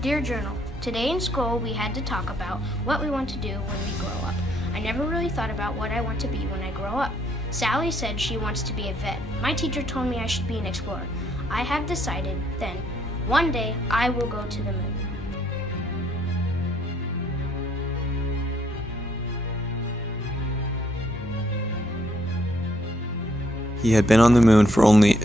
Dear Journal, today in school we had to talk about what we want to do when we grow up. I never really thought about what I want to be when I grow up. Sally said she wants to be a vet. My teacher told me I should be an explorer. I have decided then, one day I will go to the moon. He had been on the moon for only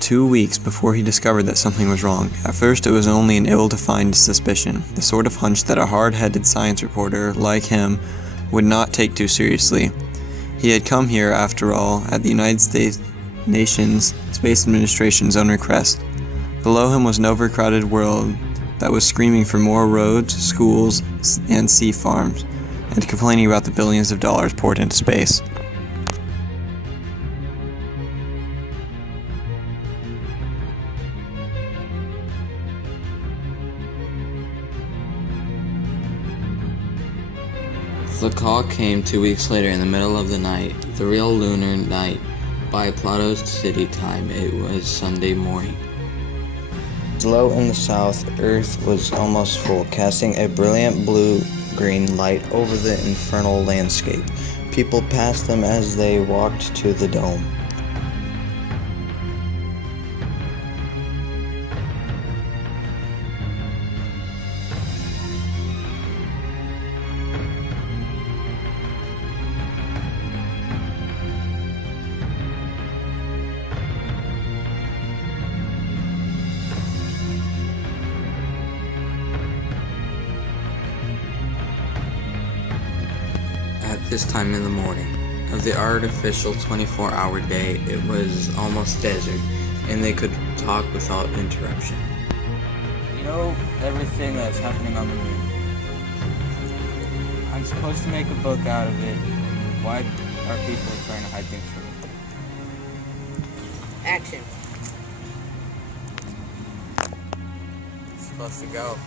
2 weeks before he discovered that something was wrong. At first, it was only an ill-defined suspicion, the sort of hunch that a hard-headed science reporter like him would not take too seriously. He had come here, after all, at the United States Nations Space Administration's own request. Below him was an overcrowded world that was screaming for more roads, schools, and sea farms, and complaining about the billions of dollars poured into space. The call came 2 weeks later in the middle of the night, the real lunar night. By Plato City time, it was Sunday morning. Low in the south, Earth was almost full, casting a brilliant blue-green light over the infernal landscape. People passed them as they walked to the dome. At this time in the morning of the artificial 24-hour day, it was almost desert, and they could talk without interruption. You know everything that's happening on the moon. I'm supposed to make a book out of it. Why are people trying to hide things from me? Action. It's supposed to go.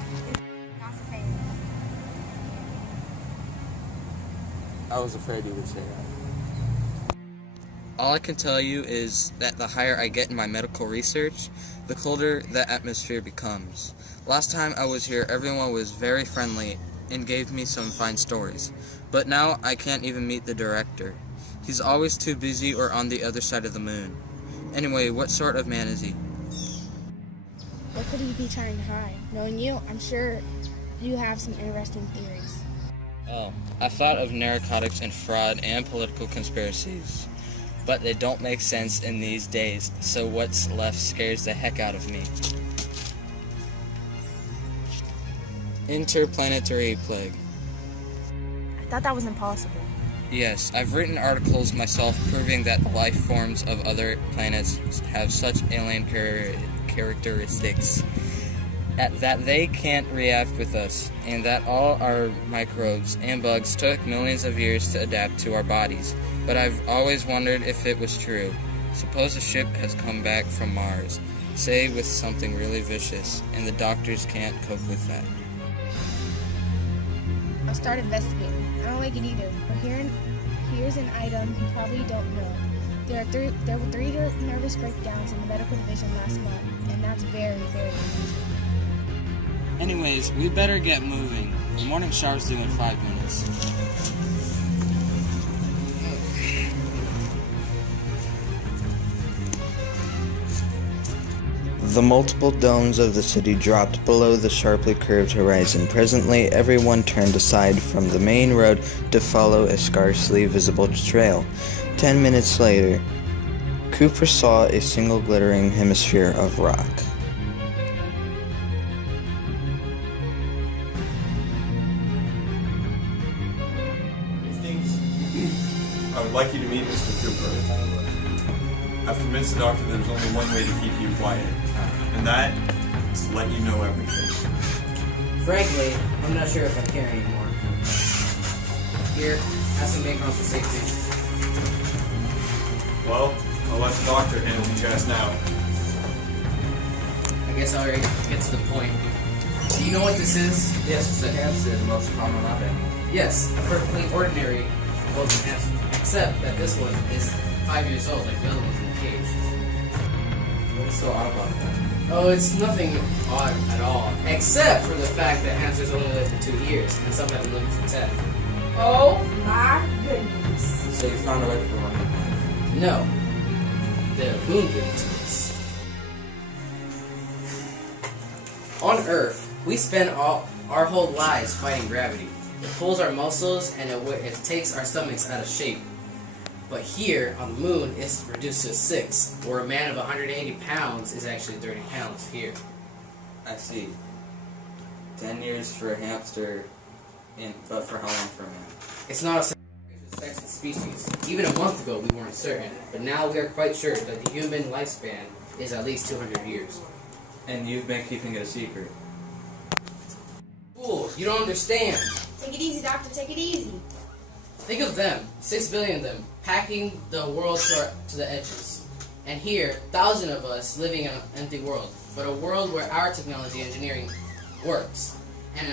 I was afraid you would say that. All I can tell you is that the higher I get in my medical research, the colder the atmosphere becomes. Last time I was here, everyone was very friendly and gave me some fine stories. But now I can't even meet the director. He's always too busy or on the other side of the moon. Anyway, what sort of man is he? What could he be trying to hide? Knowing you, I'm sure you have some interesting theories. Oh, I thought of narcotics and fraud and political conspiracies. But they don't make sense in these days, so what's left scares the heck out of me. Interplanetary plague. I thought that was impossible. Yes, I've written articles myself proving that the life forms of other planets have such alien characteristics that they can't react with us, and that all our microbes and bugs took millions of years to adapt to our bodies. But I've always wondered if it was true. Suppose a ship has come back from Mars, say with something really vicious, and the doctors can't cope with that. I'll start investigating. I don't like it either, but here's an item you probably don't know. There were three nervous breakdowns in the medical division last month, and that's very, very unusual. Anyways, we better get moving. The morning shower's due in 5 minutes. The multiple domes of the city dropped below the sharply curved horizon. Presently, everyone turned aside from the main road to follow a scarcely visible trail. 10 minutes later, Cooper saw a single glittering hemisphere of rock. I would like you to meet Mr. Cooper. I've convinced the doctor there's only one way to keep you quiet, and that is to let you know everything. Frankly, I'm not sure if I care anymore. Here, have some bacon for safety. Well, I'll let the doctor handle you guys now. I guess I already get to the point. Do you know what this is? Yes, it's a hamster, the most common rabbit. Yes, a perfectly ordinary golden hamster. Except that this one is 5 years old, like the other one's in the cage. What is so odd about that? Oh, it's nothing odd at all, except for the fact that hamsters only live for 2 years, and some have been living for 10. Oh my goodness. So you found a way for one. No, the moon gave it to us. On Earth, we spend our whole lives fighting gravity. It pulls our muscles and it takes our stomachs out of shape. But here, on the moon, it's reduced to 6, where a man of 180 pounds is actually 30 pounds here. I see. 10 years for a hamster, but for how long for a man? It's not a sex and species. Even a month ago, we weren't certain, but now we are quite sure that the human lifespan is at least 200 years. And you've been keeping it a secret. Fool, you don't understand. Take it easy, doctor. Take it easy. Think of them, 6 billion of them, packing the world to the edges. And here, 1,000 of us living in an empty world, but a world where our technology engineering works. And a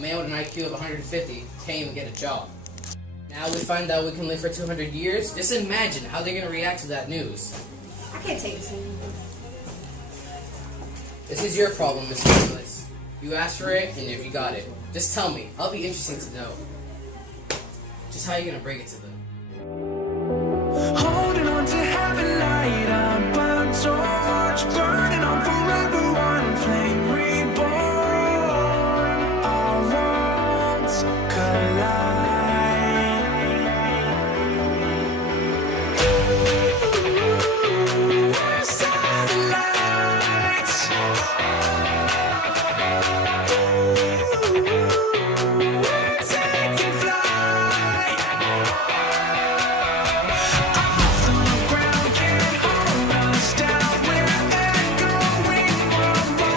man with an IQ of 150 can't even get a job. Now we find out we can live for 200 years. Just imagine how they're going to react to that news. I can't take this anymore. This is your problem, Mr. Willis. You asked for it, and if you got it, just tell me. I'll be interesting to know. Just how you going to break it to them. Holding on to heaven light, I'm burnt torch, burning on forever, one flame reborn. Our worlds collide. We're satellites. We're taking flight. Off the ground, can't hold us down. We're echoing worldwide.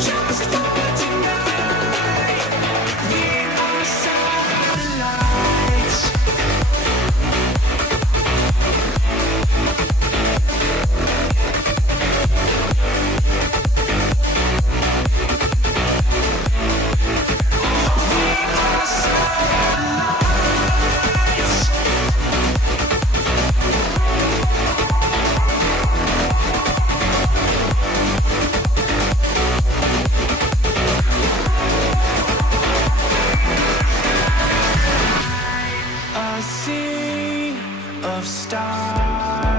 Just for tonight, we are satellites. A sea of stars.